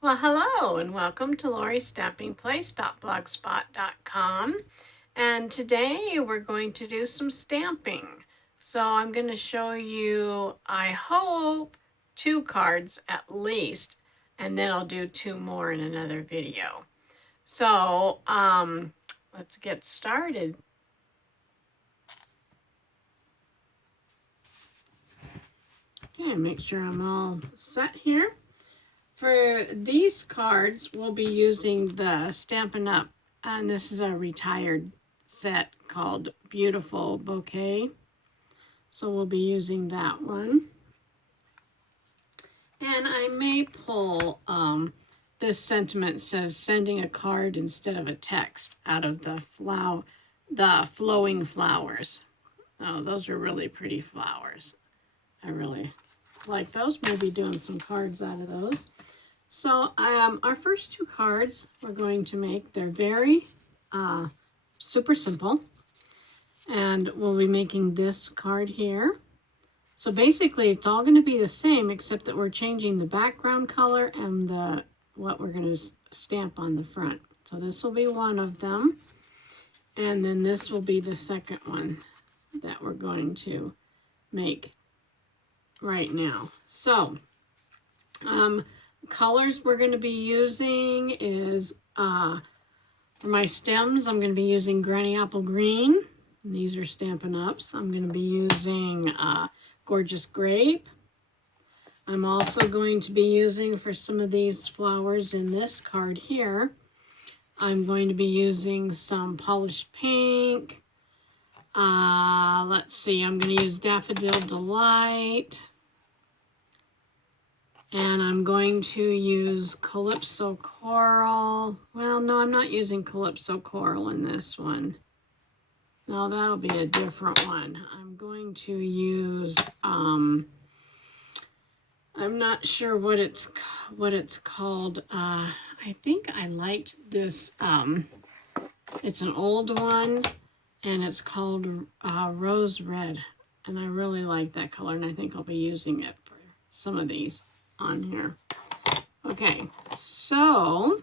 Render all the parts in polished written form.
Well, hello and welcome to Lori's Stamping Place.blogspot.com. And today we're going to do some stamping. So I'm going to show you, I hope, 2 cards at least, and then I'll do 2 more in another video. So let's get started. Okay, make sure I'm all set here. For these cards, we'll be using the Stampin' Up, and this is a retired set called Beautiful Bouquet. So we'll be using that one. And I may pull, this sentiment says sending a card instead of a text out of the flowing flowers. Oh, those are really pretty flowers. I really like those. Maybe doing some cards out of those. So our first 2 cards we're going to make, they're very super simple. And we'll be making this card here. So basically it's all going to be the same except that we're changing the background color and what we're going to stamp on the front. So this will be one of them. And then this will be the second one that we're going to make right now. So colors we're going to be using is, for my stems, I'm going to be using Granny Apple Green. These are Stampin' Ups. I'm going to be using Gorgeous Grape. I'm also going to be using, for some of these flowers in this card here, I'm going to be using some Polished Pink. Let's see, I'm going to use Daffodil Delight. And I'm going to use Calypso Coral. Well, no, I'm not using Calypso Coral in this one. No, that'll be a different one. I'm going to use, I'm not sure what it's called. I think I liked this, it's an old one, and it's called Rose Red. And I really like that color, and I think I'll be using it for some of these on here. Okay, so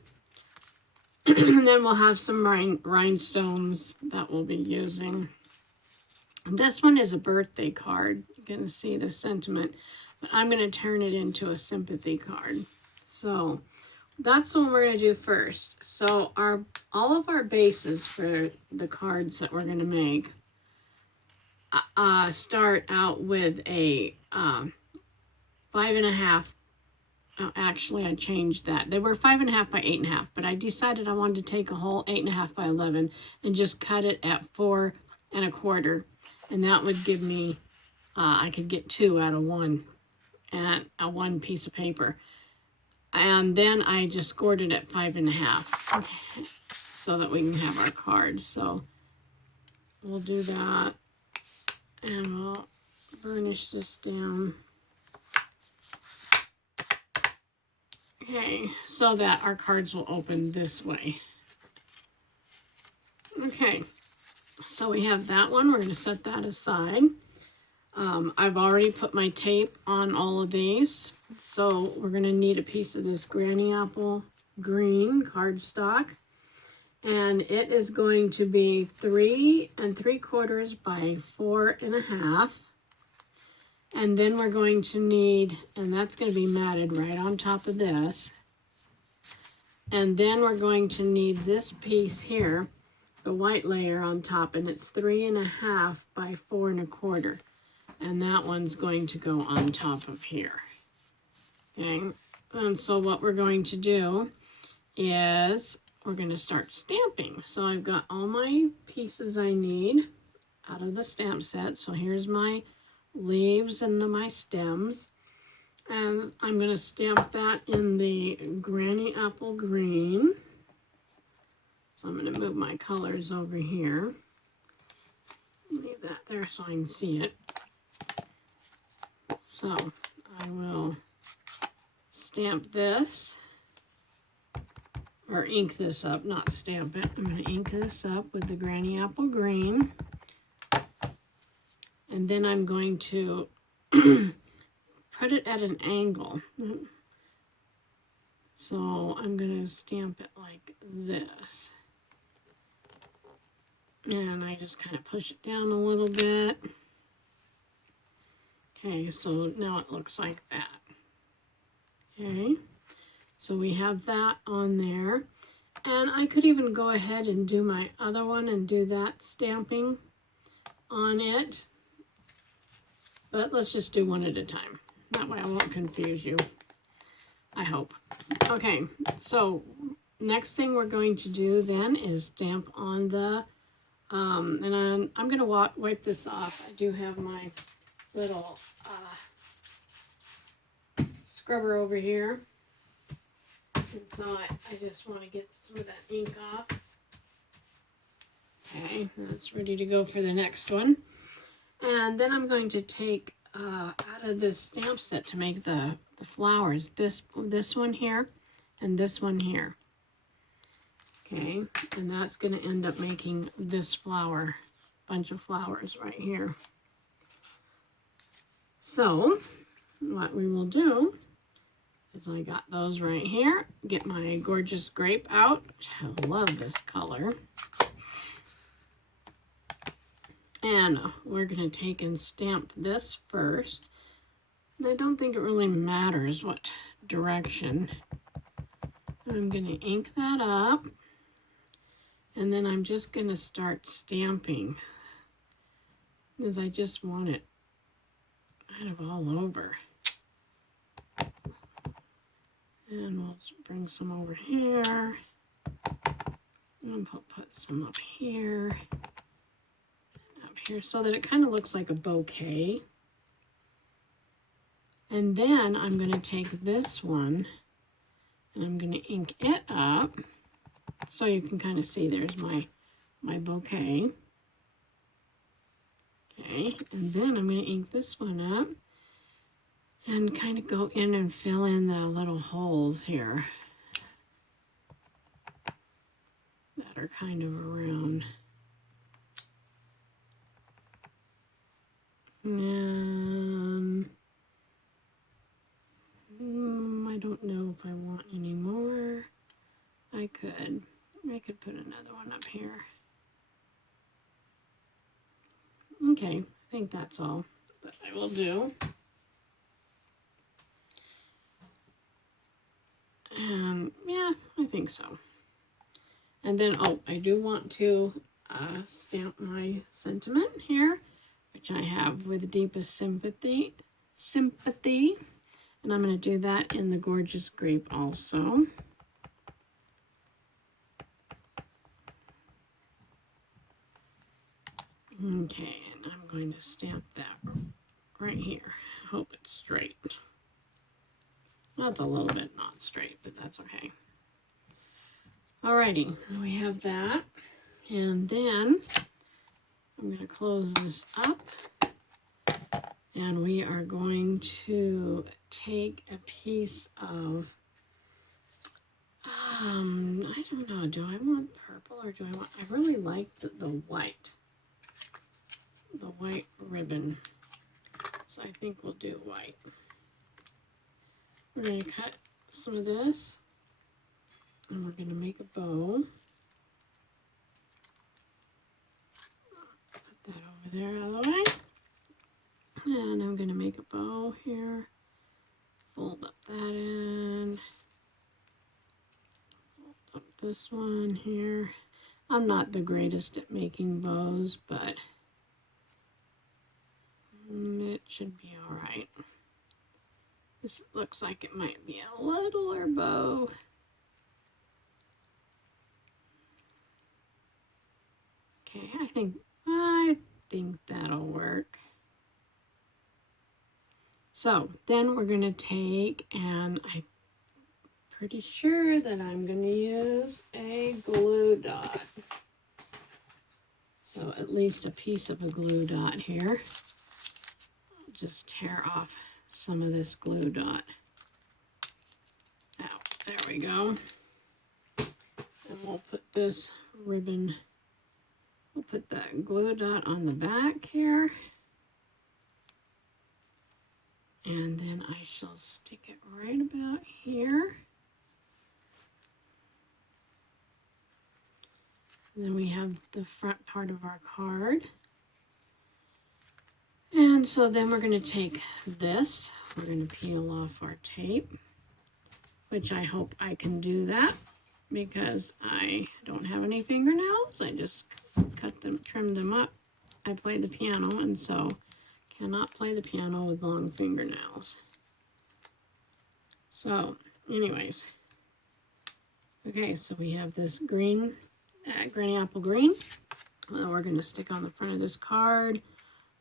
then we'll have some rhinestones that we'll be using. This one is a birthday card. You can see the sentiment, but I'm going to turn it into a sympathy card. So that's what we're going to do first. So all of our bases for the cards that we're going to make start out with a 5.5. Actually, I changed that. They were 5.5 by 8.5, but I decided I wanted to take a whole 8.5 by 11 and just cut it at 4.25, and that would give me, I could get 2 out of 1 and a 1 piece of paper. And then I just scored it at 5.5 so that we can have our card. So we'll do that, and we'll burnish this down. Okay, so that our cards will open this way. Okay, so we have that one. We're going to set that aside. I've already put my tape on all of these. So we're going to need a piece of this Granny Apple Green cardstock. And it is going to be 3 3/4 by 4.5. And then we're going to need, and that's going to be matted right on top of this. And then we're going to need this piece here, the white layer on top, and it's 3.5 by 4.25. And that one's going to go on top of here. Okay, and so what we're going to do is we're going to start stamping. So I've got all my pieces I need out of the stamp set. So here's my leaves and my stems. And I'm going to stamp that in the Granny Apple Green. So I'm going to move my colors over here. Leave that there so I can see it. So I will stamp this, or ink this up, not stamp it. I'm going to ink this up with the Granny Apple Green. And then I'm going to put it at an angle. So I'm going to stamp it like this. And I just kind of push it down a little bit. Okay, so now it looks like that. Okay, so we have that on there. And I could even go ahead and do my other one and do that stamping on it. But let's just do one at a time. That way I won't confuse you, I hope. Okay, so next thing we're going to do then is stamp on the, and I'm going to wipe this off. I do have my little scrubber over here. And so I just want to get some of that ink off. Okay, that's ready to go for the next one. And then I'm going to take out of this stamp set to make the flowers, this one here and this one here. Okay, and that's going to end up making this flower, bunch of flowers right here. So what we will do is I got those right here. Get my Gorgeous Grape out, which I love this color. And we're going to take and stamp this first. And I don't think it really matters what direction. I'm going to ink that up. And then I'm just going to start stamping, because I just want it kind of all over. And we'll bring some over here. And put some up here. Up here, so that it kind of looks like a bouquet. And then I'm going to take this one and I'm going to ink it up so you can kind of see there's my bouquet. Okay, and then I'm going to ink this one up and kind of go in and fill in the little holes here that are kind of around. And I don't know if I want any more. I could put another one up here. Okay, I think that's all that I will do. Yeah, I think so. And then, oh, I do want to stamp my sentiment here, which I have with Deepest Sympathy. And I'm going to do that in the Gorgeous Grape also. Okay, and I'm going to stamp that right here. I hope it's straight. That's a little bit not straight, but that's okay. Alrighty, we have that. And then I'm going to close this up. And we are going to take a piece of, I don't know, do I want purple or do I want, I really like the white ribbon. So I think we'll do white. We're going to cut some of this and we're going to make a bow. Put that over there out of the way. And I'm going to make a bow here. Fold up that end. Fold up this one here. I'm not the greatest at making bows, but it should be all right. This looks like it might be a littler bow. Okay, I think that'll work. So then we're going to take, and I'm pretty sure that I'm going to use a glue dot. So at least a piece of a glue dot here. I'll just tear off some of this glue dot. Now, there we go. And we'll put this ribbon, we'll put that glue dot on the back here. And then I shall stick it right about here. And then we have the front part of our card. And so then we're going to take this, we're going to peel off our tape, which I hope I can do that because I don't have any fingernails. I just cut them, trim them up. I play the piano, and so cannot play the piano with long fingernails. So anyways, okay, so we have this green, Granny Apple green, that we're going to stick on the front of this card,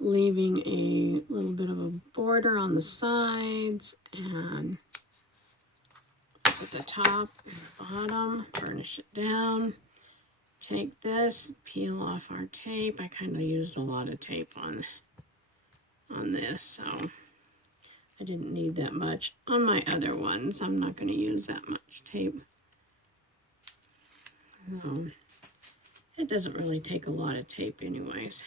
leaving a little bit of a border on the sides and at the top and the bottom, burnish it down. Take this, peel off our tape. I kind of used a lot of tape on this, so I didn't need that much. On my other ones, I'm not going to use that much tape. So, it doesn't really take a lot of tape anyways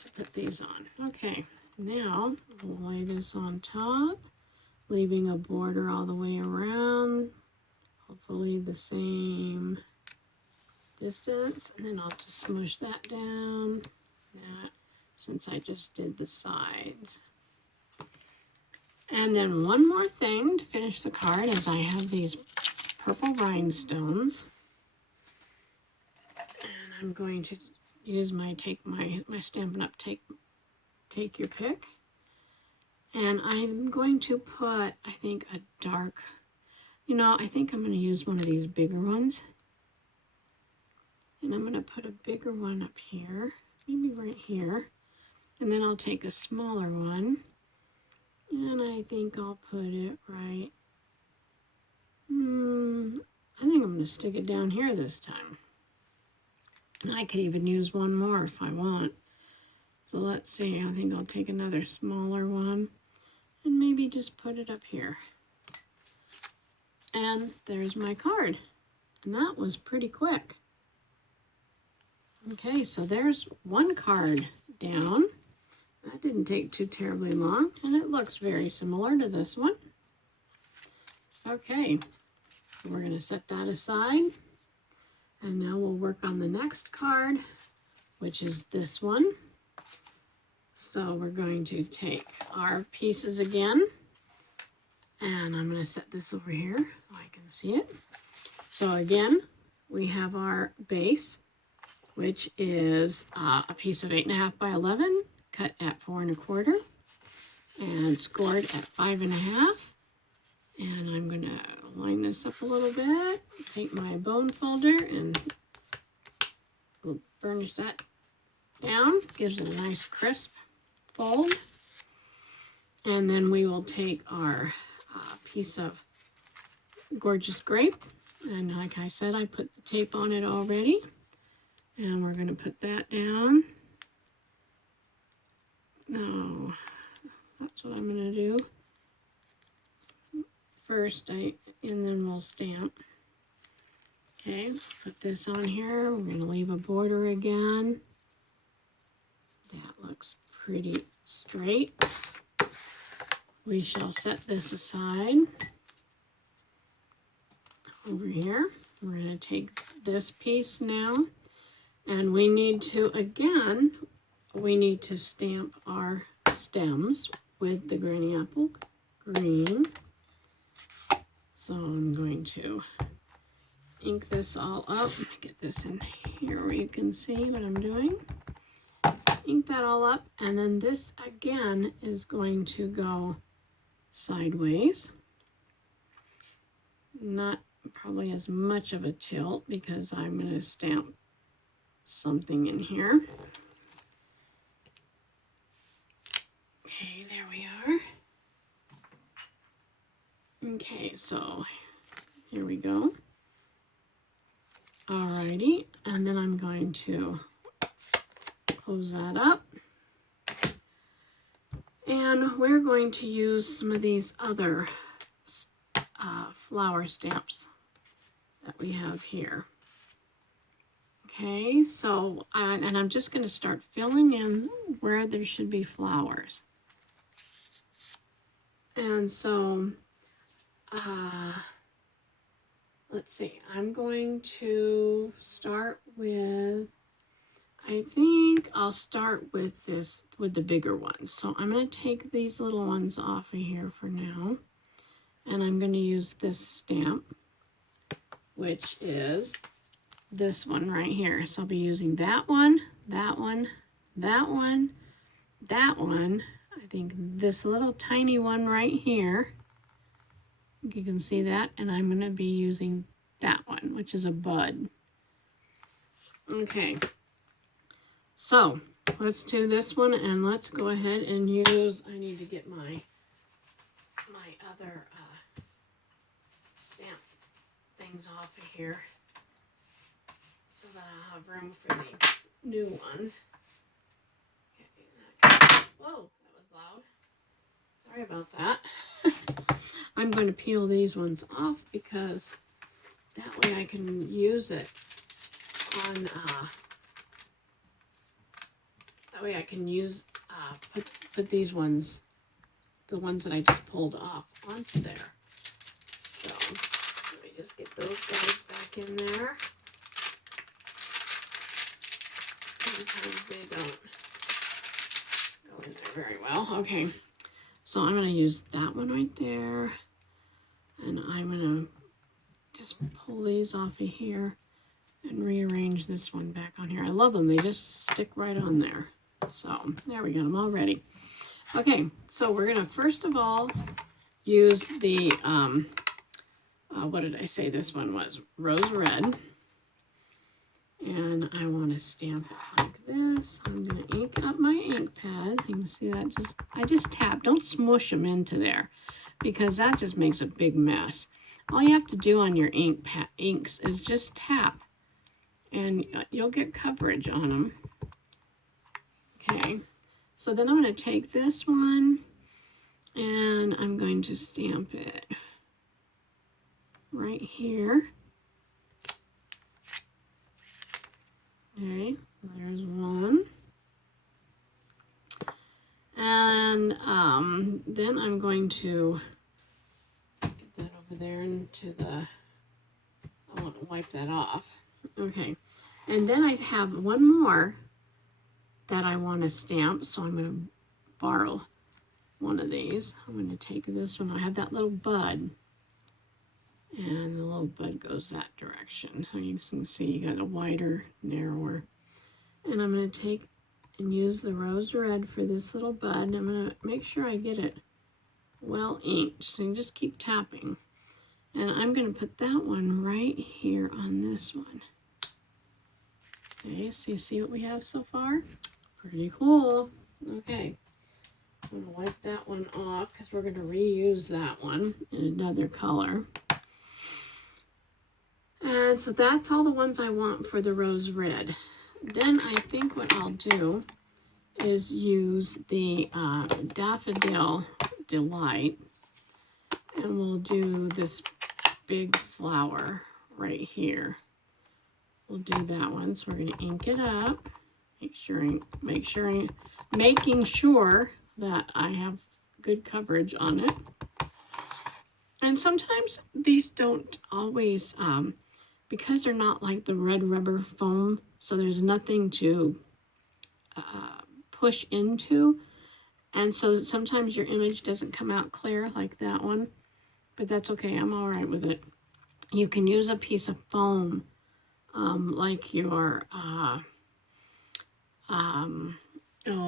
to put these on. Okay, now we'll lay this on top, leaving a border all the way around, hopefully the same distance, and then I'll just smush that down, since I just did the sides. And then one more thing to finish the card is I have these purple rhinestones, and I'm going to use my Stampin' Up! Take Your Pick, and I'm going to put, I think, a dark, I think I'm going to use one of these bigger ones, and I'm going to put a bigger one up here, maybe right here, and then I'll take a smaller one, and I think I'll put it right, I think I'm going to stick it down here this time. I could even use one more if I want. So let's see, I think I'll take another smaller one and maybe just put it up here. And there's my card. And that was pretty quick. Okay, so there's one card down. That didn't take too terribly long, and it looks very similar to this one. Okay, we're going to set that aside. And now we'll work on the next card, which is this one. So we're going to take our pieces again, and I'm going to set this over here so I can see it. So again, we have our base, which is a piece of 8.5 by 11, cut at 4 1/4, and scored at 5 1/2. And I'm going to line this up a little bit, take my bone folder and we'll burnish that down, gives it a nice crisp fold. And then we will take our piece of Gorgeous Grape, and like I said, I put the tape on it already, and we're going to put that down. No, that's what I'm going to do. First, and then we'll stamp. Okay, put this on here. We're going to leave a border again. That looks pretty straight. We shall set this aside. Over here, we're going to take this piece now, and we need to, again, stamp our stems with the Granny Apple green. So I'm going to ink this all up. Get this in here where you can see what I'm doing. Ink that all up, and then this again is going to go sideways. Not probably as much of a tilt because I'm going to stamp something in here. Okay, there we are. Okay, so here we go. Alrighty, and then I'm going to close that up. And we're going to use some of these other flower stamps that we have here. Okay, so, and I'm just going to start filling in where there should be flowers. And so, let's see, I'm going to start with, I think I'll start with this, with the bigger ones. So I'm going to take these little ones off of here for now. And I'm going to use this stamp, which is this one right here. So I'll be using that one, that one, that one, that one. I think this little tiny one right here. You can see that. And I'm going to be using that one, which is a bud. Okay. So let's do this one, and let's go ahead and use, I need to get my other stamp things off of here so that I'll have room for the new one. Whoa, that was loud. Sorry about that. I'm going to peel these ones off because that way I can use it on, that way I can use, put these ones, the ones that I just pulled off, onto there. So let me just get those guys back in there. Sometimes they don't go in there very well. Okay, so I'm going to use that one right there, and I'm going to just pull these off of here and rearrange this one back on here. I love them. They just stick right on there. So there we got them all ready. Okay, so we're going to first of all use the, what did I say this one was? Rose Red. And I want to stamp it like this. I'm going to ink up my ink pad. You can see that I just tap. Don't smush them into there because that just makes a big mess. All you have to do on your inks is just tap and you'll get coverage on them. Okay, so then I'm going to take this one and I'm going to stamp it right here. Okay, there's one. And then I'm going to get that over there into the, I want to wipe that off. Okay, and then I have one more that I want to stamp, so I'm going to borrow one of these. I'm going to take this one. I have that little bud, and the little bud goes that direction. So you can see you got a wider, narrower. And I'm going to take and use the Rose Red for this little bud. I'm going to make sure I get it well inked. So you just keep tapping. And I'm going to put that one right here on this one. Okay, so you see what we have so far? Pretty cool. Okay, I'm going to wipe that one off because we're going to reuse that one in another color. And so that's all the ones I want for the Rose Red. Then I think what I'll do is use the Daffodil Delight, and we'll do this big flower right here. We'll do that one. So we're going to ink it up. Making sure that I have good coverage on it. And sometimes these don't always, because they're not like the red rubber foam, so there's nothing to push into. And so sometimes your image doesn't come out clear like that one, but that's okay. I'm all right with it. You can use a piece of foam, like your, oh,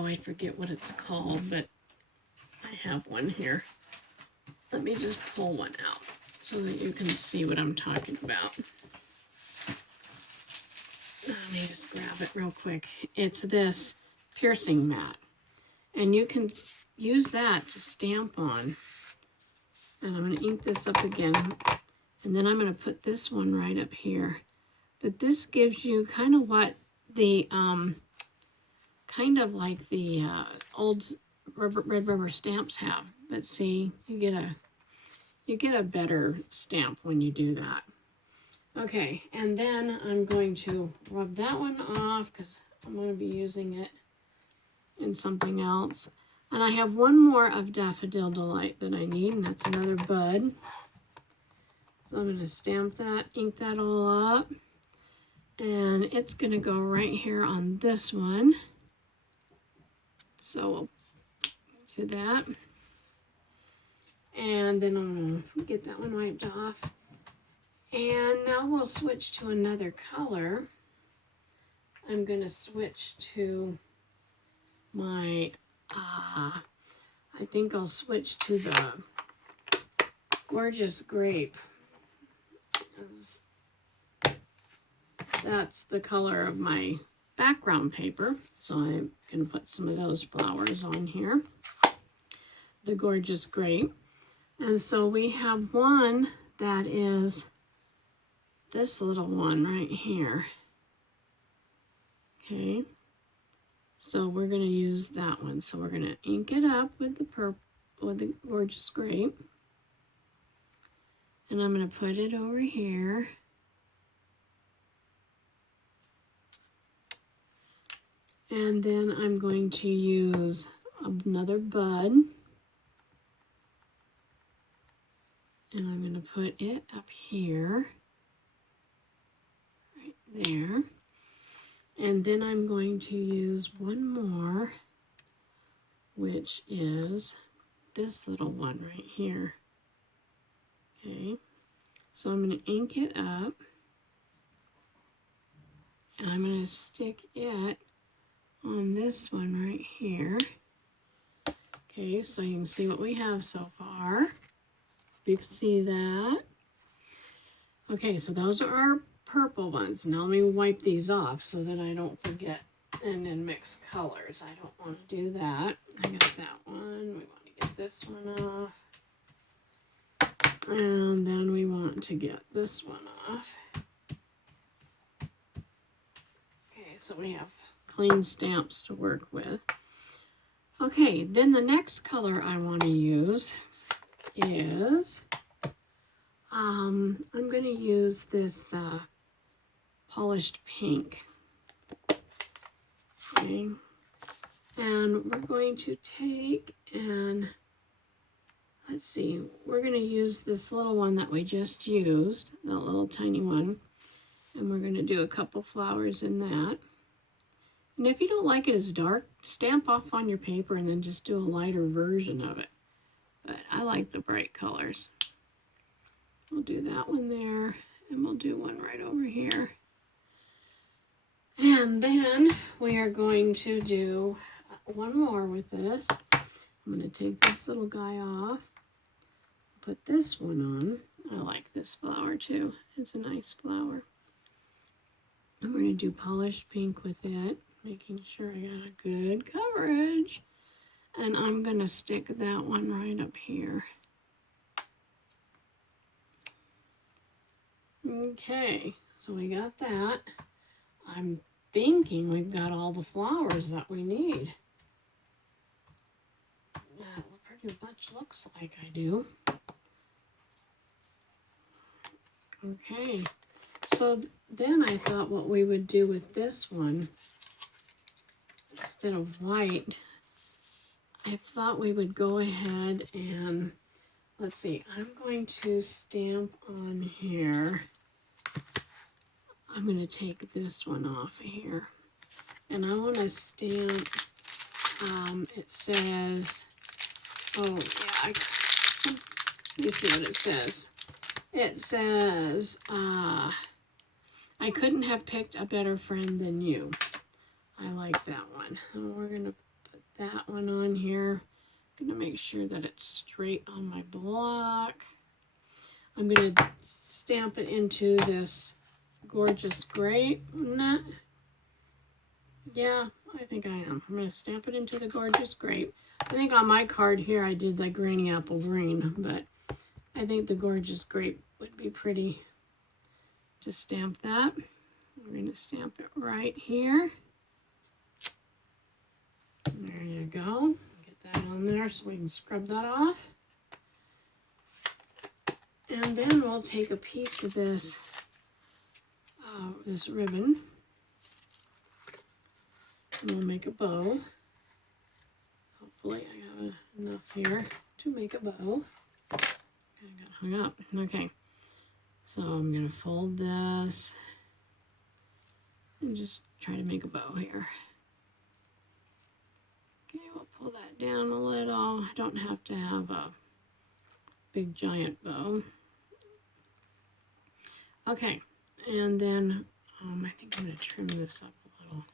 I forget what it's called, but I have one here. Let me just pull one out so that you can see what I'm talking about. Let me just grab it real quick. It's this piercing mat, and you can use that to stamp on. And I'm going to ink this up again, and then I'm going to put this one right up here. But this gives you kind of what the kind of like the old red rubber stamps have. But see, you get a better stamp when you do that. Okay, and then I'm going to rub that one off because I'm going to be using it in something else. And I have one more of Daffodil Delight that I need, and that's another bud. So I'm going to stamp that, ink that all up. And it's going to go right here on this one. So we'll do that. And then I'm going to get that one wiped off. And now we'll switch to another color. I'm going to switch to my, I think I'll switch to the Gorgeous Grape. That's the color of my background paper. So I'm going to put some of those flowers on here. The Gorgeous Grape. And so we have one that is this little one right here. Okay. So we're going to use that one. So we're going to ink it up with the purple, with the Gorgeous Grape. And I'm going to put it over here. And then I'm going to use another bud. And I'm going to put it up here. Right there. And then I'm going to use one more, which is this little one right here. Okay. So I'm going to ink it up. And I'm going to stick it on this one right here. Okay, so you can see what we have so far. You can see that. Okay, so those are our purple ones. Now let me wipe these off so that I don't forget and then mix colors. I don't want to do that. I got that one. We want to get this one off. And then we want to get this one off. Okay, so we have clean stamps to work with. Okay, then the next color I want to use is, I'm going to use this polished pink. Okay, and we're going to take and, let's see, we're going to use this little one that we just used, that little tiny one, and we're going to do a couple flowers in that. And if you don't like it as dark, stamp off on your paper and then just do a lighter version of it. But I like the bright colors. We'll do that one there, and we'll do one right over here. And then we are going to do one more with this. I'm going to take this little guy off, put this one on. I like this flower too. It's a nice flower. And we're going to do polished pink with it, making sure I got a good coverage. And I'm going to stick that one right up here. Okay, so we got that. I'm thinking we've got all the flowers that we need. That pretty much looks like I do. Okay, so then I thought what we would do with this one, instead of white, I thought we would go ahead and, let's see, I'm going to stamp on here. I'm going to take this one off of here. And I want to stamp, it says, oh yeah, let me see what it says. It says, I couldn't have picked a better friend than you. I like that one. And we're going to put that one on here. I'm going to make sure that it's straight on my block. I'm going to stamp it into this Gorgeous Grape. Not, yeah, I think I am. I'm going to stamp it into the Gorgeous Grape. I think on my card here I did like Granny Apple Green, but I think the Gorgeous Grape would be pretty to stamp that. We're going to stamp it right here. There you go. Get that on there so we can scrub that off. And then we'll take a piece of this, this ribbon. And we'll make a bow. Hopefully I have enough here to make a bow. I got hung up. Okay. So I'm going to fold this and just try to make a bow here. Okay, we'll pull that down a little. I don't have to have a big giant bow. Okay, and then I think I'm going to trim this up a little.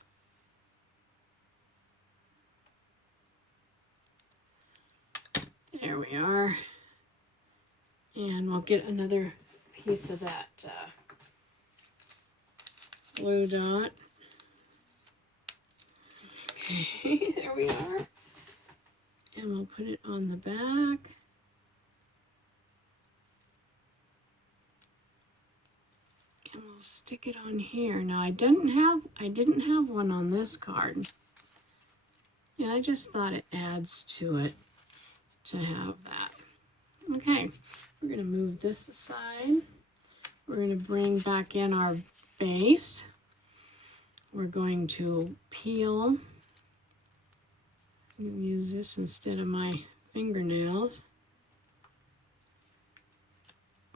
There we are. And we'll get another piece of that blue dot. Okay, there we are. And we'll put it on the back. And we'll stick it on here. Now I didn't have one on this card. And I just thought it adds to it to have that. Okay, we're going to move this aside. We're going to bring back in our base. We're going to peel. I'm going to use this instead of my fingernails.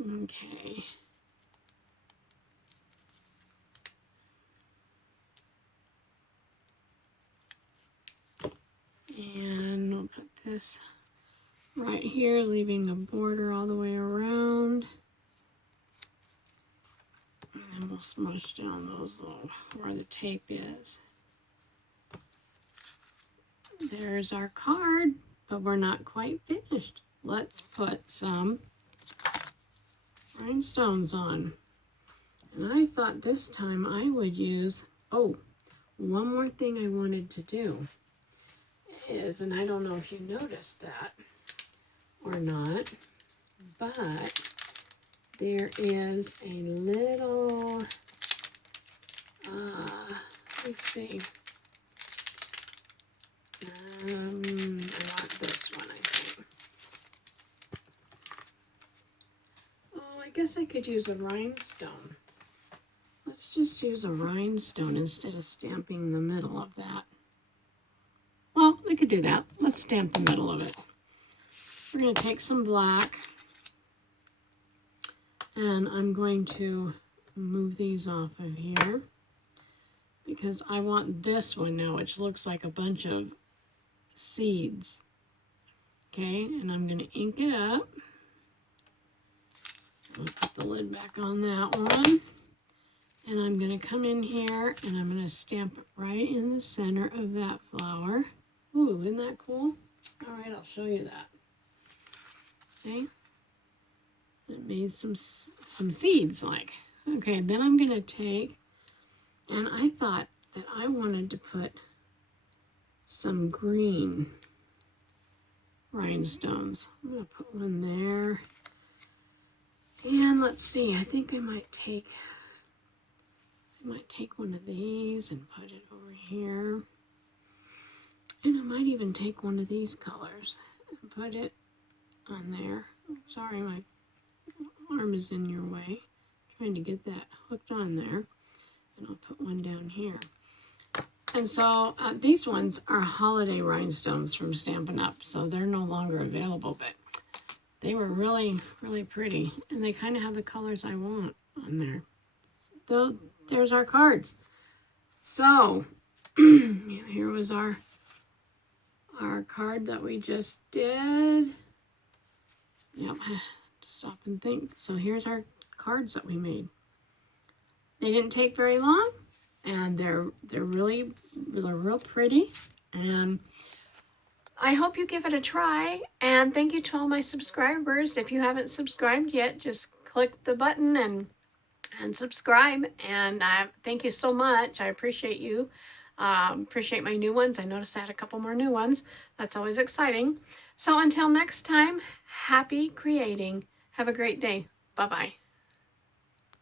Okay. And we'll put this right here, leaving a border all the way around. And then we'll smush down those little, where the tape is. There's our card, but we're not quite finished. Let's put some rhinestones on. And I thought this time I would use, oh, one more thing I wanted to do is, and I don't know if you noticed that or not, but there is a little, let me see, I want this one, I think. Oh, I guess I could use a rhinestone. Let's just use a rhinestone instead of stamping the middle of that. Well, we could do that. Let's stamp the middle of it. We're going to take some black, and I'm going to move these off of here because I want this one now, which looks like a bunch of seeds. Okay, and I'm going to ink it up. I'll put the lid back on that one. And I'm going to come in here and I'm going to stamp it right in the center of that flower. Ooh, isn't that cool? All right, I'll show you that. See? It made some seeds like. Okay, then I'm going to take, and I thought that I wanted to put some green rhinestones. I'm going to put one there. And let's see, I think I might take one of these and put it over here. And I might even take one of these colors and put it on there. Sorry, my arm is in your way. Trying to get that hooked on there. And I'll put one down here. And so these ones are holiday rhinestones from Stampin' Up! So they're no longer available, but they were really, really pretty. And they kind of have the colors I want on there. So there's our cards. So here was our card that we just did. Yep, I have to stop and think. So here's our cards that we made. They didn't take very long, and they're real pretty. And I hope you give it a try. And thank you to all my subscribers. If you haven't subscribed yet, just click the button and subscribe. And thank you so much. I appreciate you. Appreciate my new ones. I noticed I had a couple more new ones. That's always exciting. So until next time, happy creating. Have a great day. Bye-bye.